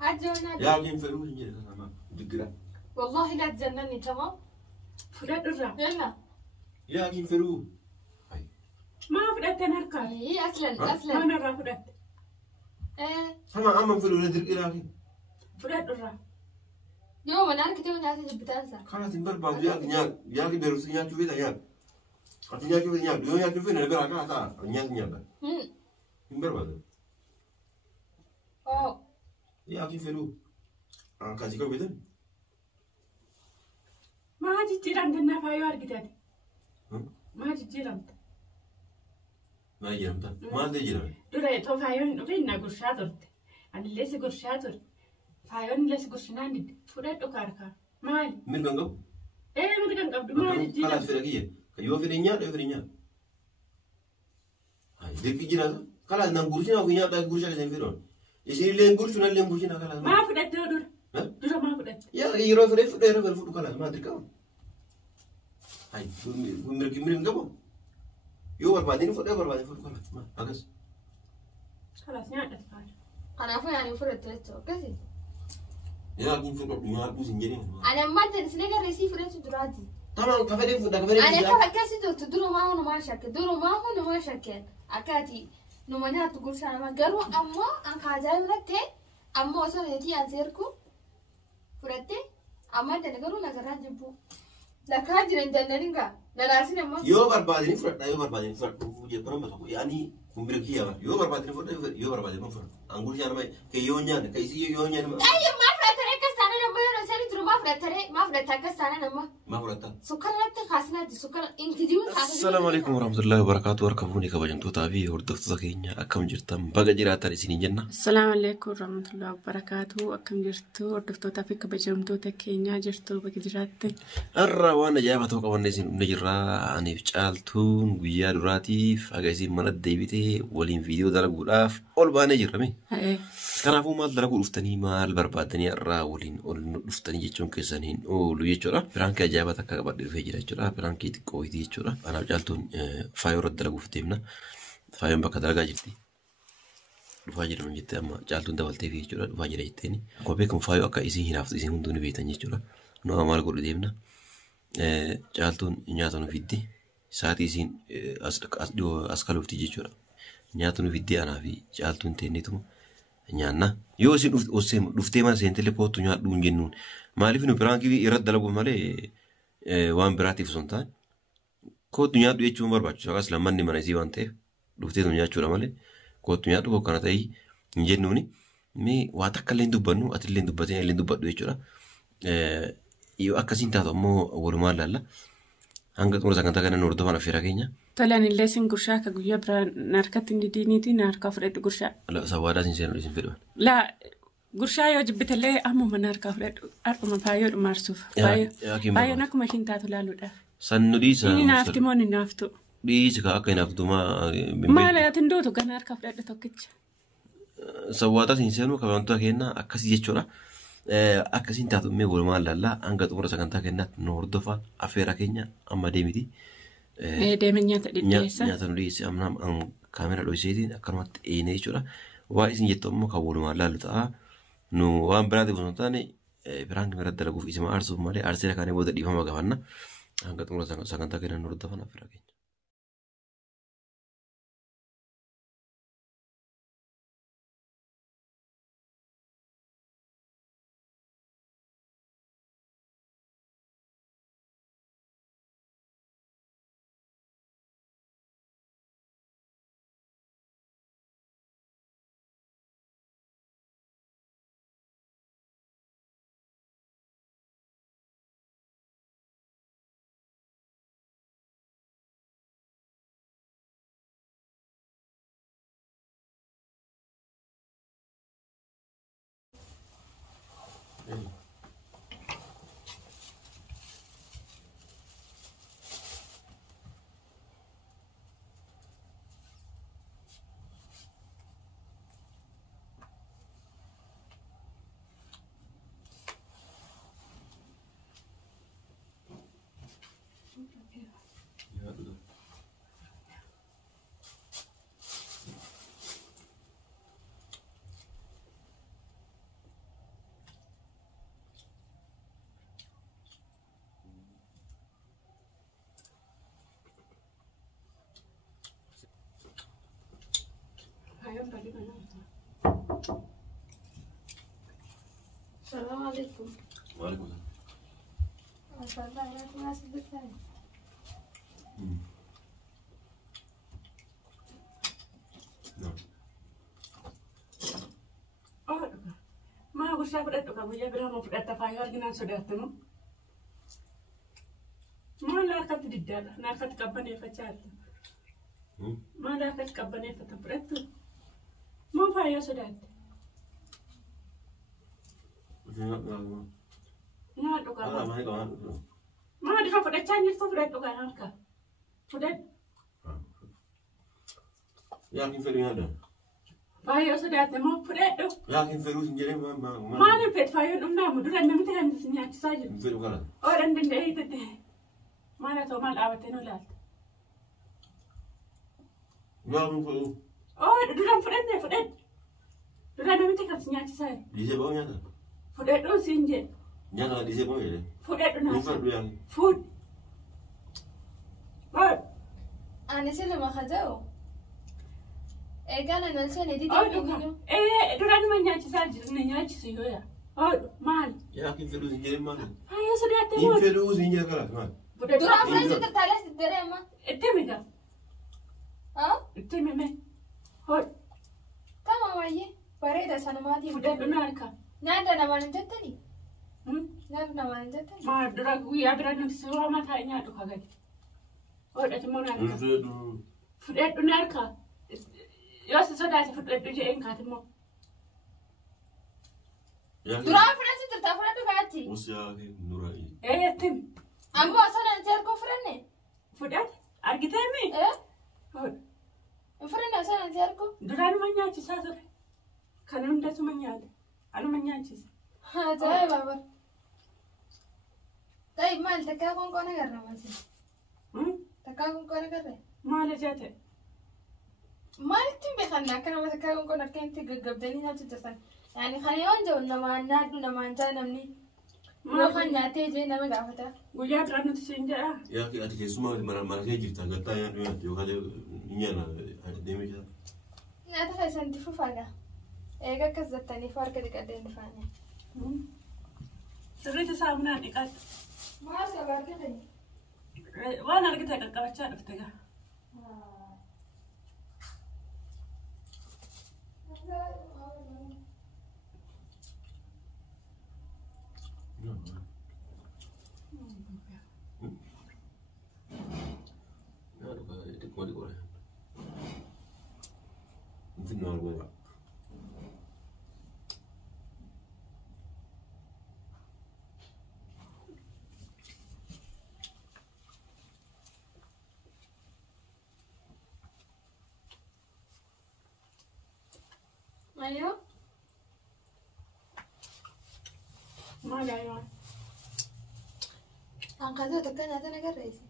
حاجة يا أخي فلوس جد أنا دقيقة. والله لا تجنني تمام. فلات الرا. يلا. يا أخي فلوس. ما فلات أنا ركاب. إيه أصلا. ما نرى فلات. إيه. أما فلوس ندرك إلى أخي. فلات الرا. يوم أنا أركض يوم جالس بتنسى. خلاص نبر بعض يا أخي بيرسل يا شوفي يا. أتني شوفي يا يوم يا شوفي نبر أكان هذا نيا بقى. نبر بعض. أوه. يا أخي فلوس. كذي كم بدن؟ ما جيران دنا فايوار كده. ما جيران. ما يجرم ما أدري يجرم. دوري تو فايون فين نقولشاتور. أنا ليس قولشاتور. فايون ليس قولشناند. فلات أكاركا. مال. من كنغو؟ إيه من كنغو ما جيران. خلاص فرقية. كيو فرينيا ده فرينيا. هاي ديك جيران. خلاص نقولشنا وينيا ده قولشنا زين فرون. يصير لين قولشنا لين قولشنا خلاص. ما فلات دور. دور ما فلات. يا أخي يروح فريف خلاص ما أدري كم. هاي بمركمين كم؟ يو بعدين فوق خلاص ما أقص. خلاص نعرف فاي. أنا أفهم يعني فرد تلاتة كذي. يا أخي فوق يا أخي سنجرين. أنا ما أدري سنيجا رئيسي فرد تدراتي. تمام كفري فوق كفري. أنا كفر كاسي تدرو ما هو ما شك درو ما هو ما شك أكاتي نمانيا تقول شان ما قالوا أما أنك هذا مرتة أما وصل هدي أنسيركو فرد أما تنقلوا نقرأ جبو لك هاجر إنجننينغا نراسين أما يو بربادين فرد وجه برام بس يعني كمبركيا يو بربادين فرد أقول شان ما كيونيا كيسي يونيا ما. أي ما فرد ترى كستانا لما يرسل درو ما فرد كستانا ما فرد. سكر لا تخاسنا دي سكر إنكديون خاسنا. السلام عليكم ورحمة الله وبركاته وركبوني كبجنتو تابي وردفت زكينيا أكم جرتم بقى جراتة لسنين جنة. السلام عليكم ورحمة الله وبركاته أكم جرتو وردفتو تابي كبجنتو تكينيا جرتو بقى جراتة. الروان جابتو كمان نجرا أنا بجالتون ويا دراتيف أجازي من الديبتي ولين فيديو دلق ولاف أول بقى نجرا كنافو maal dalagu dhuftanii maal barbaadanii irraa waliin ol dhuftanii jechuun keessaniin oolu jechuudha. Firaankii ajaa'ibaa takka qabadhe dhufee jira jechuudha. Firaankii xiqqoo itti jechuudha. Kanaaf caaltuun faayoo irratti dalaguuf deemna. Faayoon bakka dalagaa jirti. Dhufaa jedhamu jettee amma caaltuun dabaltee fi jechuudha. Dhufaa jira jetteeni. Akkuma beekamu faayoo akka isiin hinaaftu isiin hunduu ni beektan jechuudha. Nu maal godhu deemna. Caaltuun nyaata nu fiddi. Sa'aatii isiin as kaluufti jechuudha. Nyaata nu fiddi anaa fi caaltuun teennituma. Nyaanna yoo isin dhuftee mana seentee kootu nyaadhu hin jennuun maaliif nu firaankii irratti dalagu malee waan biraatiif osoo hin taane kootu nyaadhu jechuun barbaachisu akkas lammanni mana isii waan ta'eef dhuftee nu nyaachuudha malee kootu nyaadhu koo kana ta'ii hin jennuuni mee waa takka illee hin dubbannu ati illee hin dubbatin illee hin dubbadhu jechuudha. Yoo akkasiin taatu ammoo walumaan laalla hanga xumura sagantaa kana nu hordofan affeera keenya. Tolaan illee sin gurshaa ka guyyaa biraan narkatti inni diiniiti narkaa fudhadhu gurshaa. Sawaadaa sin seenuu isin fedhu. Laa gurshaa yoo jibbitellee ammuma narkaa fudhadhu har'uma faayoo dhumaarsuuf. Faayoon akkuma ishiin taatu laaluudhaaf. Sannu dhiisa. Inni naafti moo inni naaftu? Dhiisi ka akka hinaaftu maa. Maal ati hin duutu gana harkaa fudhadhu tokkicha. Sawaadaa sin seenuu kabantoota kennaa akkasii jechuudha. Akkasiin taatu mee walumaan laallaa hanga xumura sagantaa kennaatti nu hordofa affeera keenya amma deemiti. Deemen nyaata dhidhiyeessa. Nyaata nu dhiyeesse amna kaamera dho'iseetiin akkanumatti eenee jechuudha. Waa isin jettu ammoo kan walumaan laallu ta'a. Nu waan biraatiif osoo hin taane biraan kan irratti dalaguuf isima aarsuuf malee aarseera kaanii booda dhiifama gaafanna. Hanga xumura sagantaa kennan nu hordofan affeera keenya. السلام عليكم. وعليكم السلام. ما شاء الله عليكم ناس بالثاني. نعم. ما أقول شاف ردك أبو جابر هم في التفاعل جنا سوداتهم ما لا كنت تدار أنا كنت كبني فتشات ما لا كنت كبني فتبرت ما فايا سودات ما دوكا ما أدري فدت تاني فدت دوكا هالك فدت ياكين فلوس هذا فايا سودات ما فدت ياكين فلوس إنجيل ما نفيت فايا نمنا مدرنا نمتى عند سنيات ساجد فلوس كلا أورن دندهي تده ما لا توما الأبتين ولا ياكين فلوس درام فدت درنا نمتى كان سنيات ساجد ديسي باو نياتا فدت دون سنجد نياتا ديسي باو يله فدت مين دون فرد ياكين فود فود أنا سلم خذوا. إيجانا نلسون دي درنا ما نياتي ساجد نياتي سيويا مال ياكين فلوس إنجيل مال هاي سودات إن تموت فلوس إنجيل كلا كمان درا فرنسا تتعلق الدرهم. التمي ها؟ التمي مين هود تمام وياه. فريدة سنواتي. فدت دوناركا نادنا ما نجتني. نادنا ما نجتني. ما درا ويا درا نسوا ما تاني أدو كذا هود أتمنى فدت دوناركا يوسف سودات فدت دجين كاتمو درا فرنسا تتفرد بعتي. وش ياكين نوراني إيه تم أما أصلا أنت أركو فرنة. فدت أرجتامي إيه؟ هود فرنة أصلا أنت أركو. درا ما نياتي سازر كانوا ندتو ما نياد أنا ما نياتي ها طيب بابا. طيب ما التكاكون كونه كرنا ماشي. تكاكون كونه كرنا. ما لجاته ما نتم بخنا كنا ما تكاكون كونه كنت قبضني ناتو تسان. يعني خلينا نجوا نما نادو نما نجانا مني. ما خلنا تيجي نما قافتا. ويا درا نتسينجا ياكين أتكلم سما مرة كيجي تانغتا يعني يوكالي نيانا هذا ديمي كذا ناتخي سنتفو فاقا. إيجا كزتني فارك دي قدين فاني. سريت سامنا نقاط ما سبار كذي. وانا لقيتها قبتشا رفتها أيوه. ما لا يوم أنقذوا تكنا هذا نجريسي.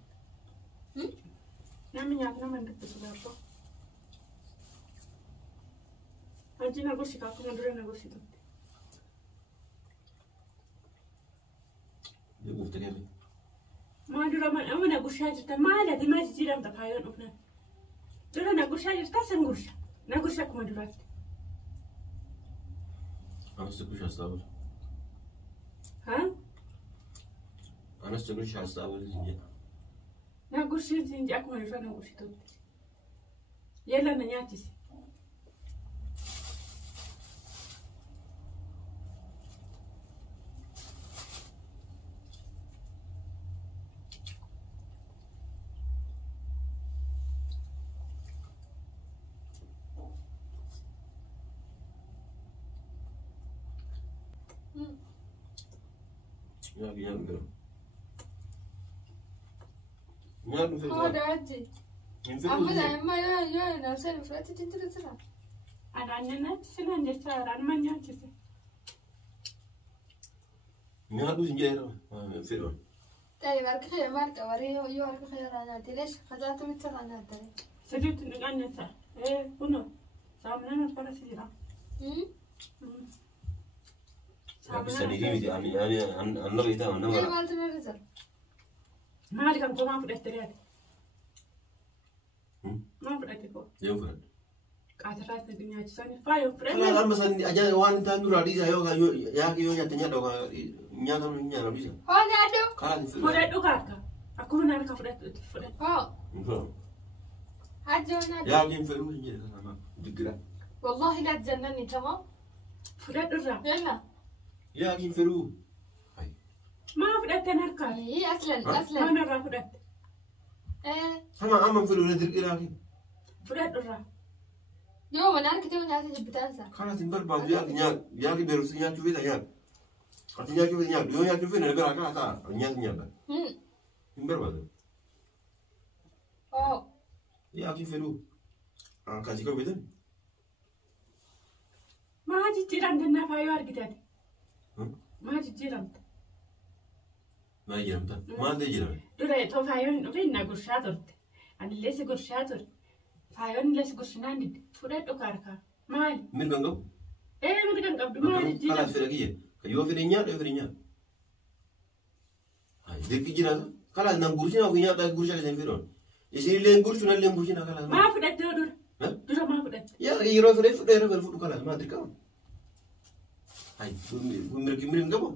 نعم يا أخي ما ندك بسلافة أنتي نقولش كاكو ما دري نقولش ده يقول تكلم ما دري ما أنا نقولش هذا ما لا دي ما تجي لهم تفايون أفنان دري نقولش هذا تاسع نقولش كم دري أنا استقبل شاستابل ها أنا استقبل شاستابل زين نقولش زين جاك ما دري نقولش ده يلا نياتيس يلا هذا عادي. أما يا ناسين فلاتي تدري ترى. أنا عندنا سنة نجتار أنا ما نياتيس نيادو زنجيرة فيرون طيب أركخي مارك وريه يو أركخي راناتي ليش خذته متراناتي. سجلت نقعد نسا إيه هنا سامنا نفرس سيرا بس أنا كيف يعني أنا ريتا أنا إيه مرة مالتي مرزر. ما عليك أنكم ما في الاحتراد ما في الاحتراد يوم فرد Qaatiraas nyaachisanii faayoo Kala fudhannee. amma san aja waan tan dura disa yo yo nyaata nyaata nyaata nyaata disa. Hoo nyaadhu. Kala ni fudhu. Fudhadhu kaarka. Akkuma naan ka fudhadhu. Hoo. Hajjoo nyaadhu. Yaa kin fudhu hin jedhe kana digira. Wallahi la tjannani tamam. Fudhadhu irraa. Yalla. Yaa kin fudhu. Maa fudhatteen harkaa? Aslan. Mana irraa fudhatte. Sama amma fudhu ni digira kin. Fudhadhu irraa. Yoo mana arkitee nyaata jibbitaansa. Kala tin barbaadu yaa ki beerusi nyaachuu feeta nyaata. Ati nyaachuu feeta nyaata yoo nyaachuu feeta bira kala ta'a nyaata nyaata. Hin barbaadu. Oh. Yaa kin fudhu. Akkasi koo beetan. Maa jijjiiramte naa faayoo argiteeti. Maa jijjiiramte. Maa jedhamta? Maal ta'e jedhame? Dura itoo faayoon dhufe na gurshaa turte. Anillee si gurshaa ture. Faayoon illee si gurshinaan didde. Fudhadhu kaarkaa. Maali? Mirga hin qabu? Mirga hin qabdu. Maali Kalaas jijjiiramte? fedha kiyya. Yoo fedhe nyaadha yoo fedhe nyaadha. Dirqi jiraata. Kalaas nan gursina ofii nyaadha gurshaa keessan fedhan. Isinillee hin gurshu nallee hin gurshina kalaas. Maa fudhatte dura? Dura maa fudhatte? Yeroo fedhe fudhee yeroo fedhe fudhu kalaas maa dirqama. Mirgi hin qabu?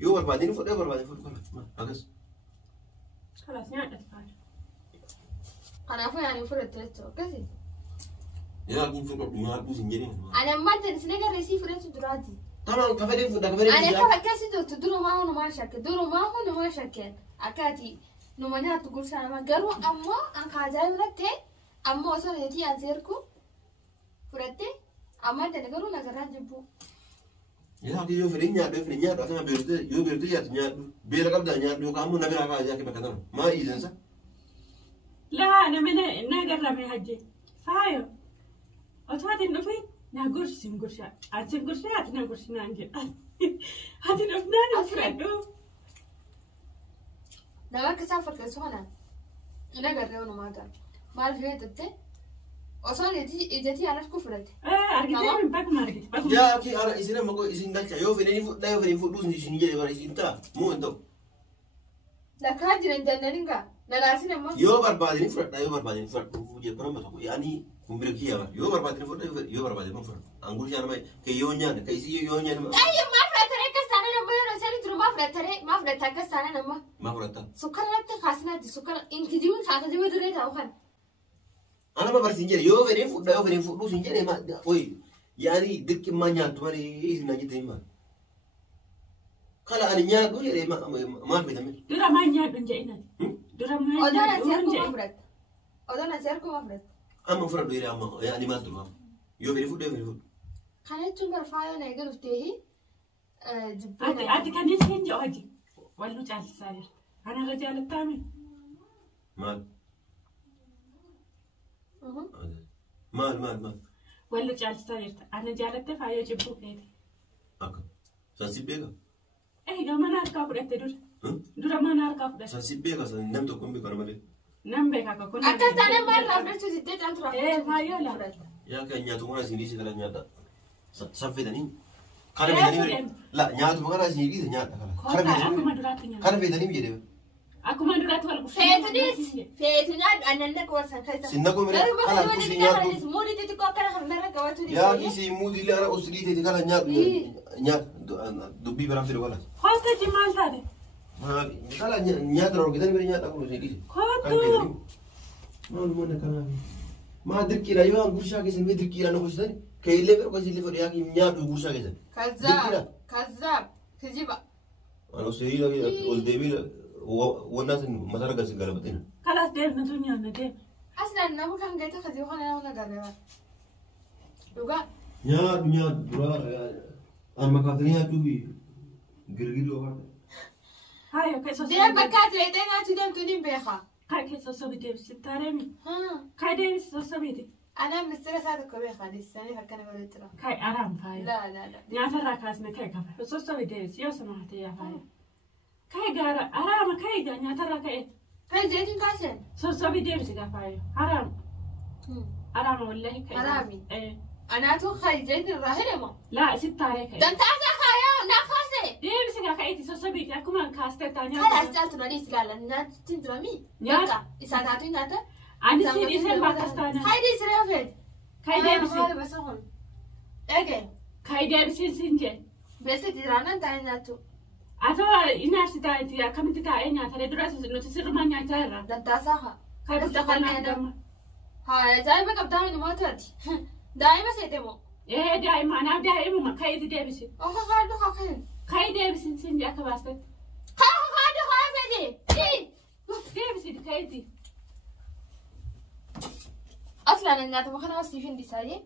Yoo barbaadeen fudhee barbaadeen fudhu kalaas. Akkas. Kalaas nyaadhas faayoo. Kanaafuu yaani fudhatte jechuudha. Akkasii. Yaa kin fudhadhu nyaadhuus hin jedhin. Ani ammaan ta'e isin agarreesii fudhatu duraati. Tamaan ka fedhe fudha ka fedhe Ani fudha. akka akkasii turtu durumaa hunumaa shakke durumaa hunumaa shakke akkaati numa nyaattu gurshaa nama garuu ammoo anka ajaa'ibatti ammoo osoo heetii aan seerku fudhatte ammaan ta'e garuu nagarraa jibbu. Yaa kin yoo fedhe nyaadhu yoo fedhe nyaadhu akkana beertee yoo beertee nyaatu nyaadhu beera qabdaa nyaadhu yookaan ammoo na biraa kaa ajaa bakka tana maa dhiisansa. Laa namni na garrame hajje. Faayoo. Otoo ati hin dhufin na gursin gurshaa. Ati gurshaa ati na gursinaan jedha. Ati dhufnaan hin fudhadhu. Nama akka isaan fakkeessu kanaan hin agarree hunumaa ga'a. Maal fi heettatte osoo ijatii aan harku fudhate. Argitee min bakkuma argite. Yaa ki ara isin amma ko isin galcha yoo fedhe ni fudha yoo fedhe fudhu isin jedhe bara isin ta'a moo hin ta'u. Lakkaa jiran jannaniin ga'a. Nalaasin ammoo. Yoo barbaadeni fudhadha yoo barbaadeni fudhadhu jechuun amma tokko yaani kumbira kiyya bara yoo barbaadeni fudhadha yoo barbaadeni maa fudhadha angurshaa nama ke yoo nyaanne ke isi yoo nyaanne Ayyo maa fudhatare akkas taane nama yeroo isaan jiru maa fudhatta akkas taane nama. maa fudhatta. Sukkana natti kaasinaatti sukkana inkidiin kaasatee dirree taa'u kana. Ana ma barsiin jedhe yoo fedhe fudha yoo fedhe fudhu isin jedhe maa oyi yaani dirqimmaa nyaattu malee isin na jette himaa. Kala ani nyaadhu jedhe maal fedhame. Dura maa nyaadhu hin jedhinati. Dura maa Odoon nyaadhu asii hin harkuma jedhin. fudhatta. Odoon asii harkuma fudhatta. Amma fudhadhu jedhe amma yaani maal turu amma yoo fedhe fudha yoo fedhe fudhu. Kana jechuun bara faayoo na eegaluuf ta'ee Ati kan hin jedhu hojii. Wallu caalchisaa jirta. Ana irra jaalattaami. Maal maal. Wallu caalchisaa jirta. Ana jaalattee faayoo jibbuu feete. Akka sansi beeka. Egaa mana harkaa fudhatte dura. Dura mana harkaa fudhatte. Sansi beeka nam tokko hin beeku malee. Nam beekaa akka kun. akkas taane maal irraa fudhachuu sittee caaltu irraa faayoo laa. fudhatta. Yaa kan nyaatu mana isin dhiise kala nyaata. Saffetanii. Kana fedhanii la nyaatu kana isin dhiise nyaata kana. Kootaa akkuma duraatti nyaata. Kana fedhanii jedhee. Akkuma duraatti wal Feetunis feetu nyaadhu aannan akka warsan keessa. Sinna ko mire Garuu bakka kana yoo kusi inni nyaatu. kananis muudii xixiqqoo akkana kan narra qabatu ni Yaa kisi muudi lara usri te kala nyaatu. Nyaata dubbii biraan fedhe wala. Kootaa jimaal taate. Kala nyaata rogitan bire nyaata kun isin dhiise. Kootuu. Maal mana kana. Ma dirqira yoo gurshaa keessan mee dirqira na gochitan keellee bira gochillee fedhe yaa nyaatu gurshaa keessan. Kazzaab kijiba. Ano seeyila ol deebiila wannaatin matara gasi galabatina. Kalaas deemnatu nyaanna deem. Aslaan nama kan gaita kajii kana nama nagarreera. Dhugaa. Nyaatu dura amma kaatanii nyaatu girgirri ofaata. Hayo keessa Deem bakka ati leetee nyaachuu deemtu ni beeka. Kai keessa sobi deebisi taareemi. Haa. Kai deebisi sosobiti. Anaan mistira isaa tokko beekaa deessanii akkana godhatti jira. Kai araan faaya. La. Nyaatarraa kaasne kai kafa. Sosobi deebisi yoo sama hatee yaa faaya. Kai gaara araama kai gaa nyaatarraa ka'e. Kan jeetiin kaaseen. Sosobi deebisi gaa faaya. Araama. Araama wallahi kai. Araami. Eh. Anaatu kan jeetiin irraa hidhama. Laa isit taaree kai. Dantaasaa kaayaa naa kaasee. Deebisi gaa ka'eeti sosobiti akkuma kaastee taa Kalaas nyaata. caaltu nadiis ilaala nyaattiin duramii. Nyaata. Bakka isaa taatu nyaata. Ani si dhiisee bakkas taa nyaata. Haidii siree feeti. Kayidee bisi. Maali basa kun? Dhage. Kayidee bisi sinje. Beelti jiraanan taa'ee nyaattu. Atoo inaarsi taa'eeti akkamitti taa'ee nyaatare dura nuti sirrumaa nyaataa irra. Daddaasaa haa. Kan dhufta kanaaf damma. Haa ajaa'iba qabdaa mini mootaati. Daa'ima seete moo? Daa'ima anaaf daa'imuma kayiti deebisi. Oka kaaddu haa kan. Kayi deebisi sinje akka baastetti. Haa kaaddu haa fedhe. Deebisi kayiti. Aslaan nyaatama kana wasiif hin disaaye.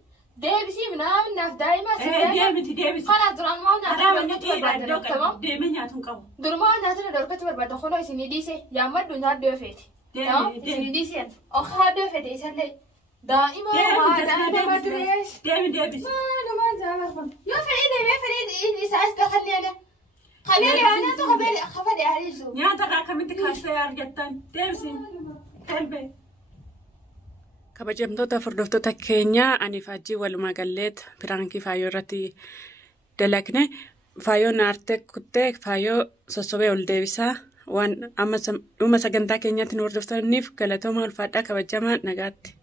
Deebisii minaamin naaf daa'ima Deemiti deebisi. Kana duraan moo nyaata dorgatti Adaabanni barbaadda deemee nyaatuun qabu. Durumaa nyaata dorgatti barbaadda kunoo isinii dhiise yaammaddu nyaaddu yoo feete. Isinii dhiiseen okaa yoo feete isallee daa'ima daa'ima durees. Deemi deebisi. Maaluma jaabar kun yoo fedhii deemee fedhii isaas dakalleedha. Kalleedha yaadatu kafadhe hariisu. Nyaata irraa akkamitti kaastee argattan deebisi. Kalbee. Kabajamtoota hordoftoota keenyaa ani faajjii walumaa galleet piraankii faayoo irratti dalagne faayoon aartee kuttee faayoo sossobee ol deebisaa waan amma dhuma sagantaa keenyaatti nu hordoftaniif galatooma ulfaadhaa kabajamaa nagaatti.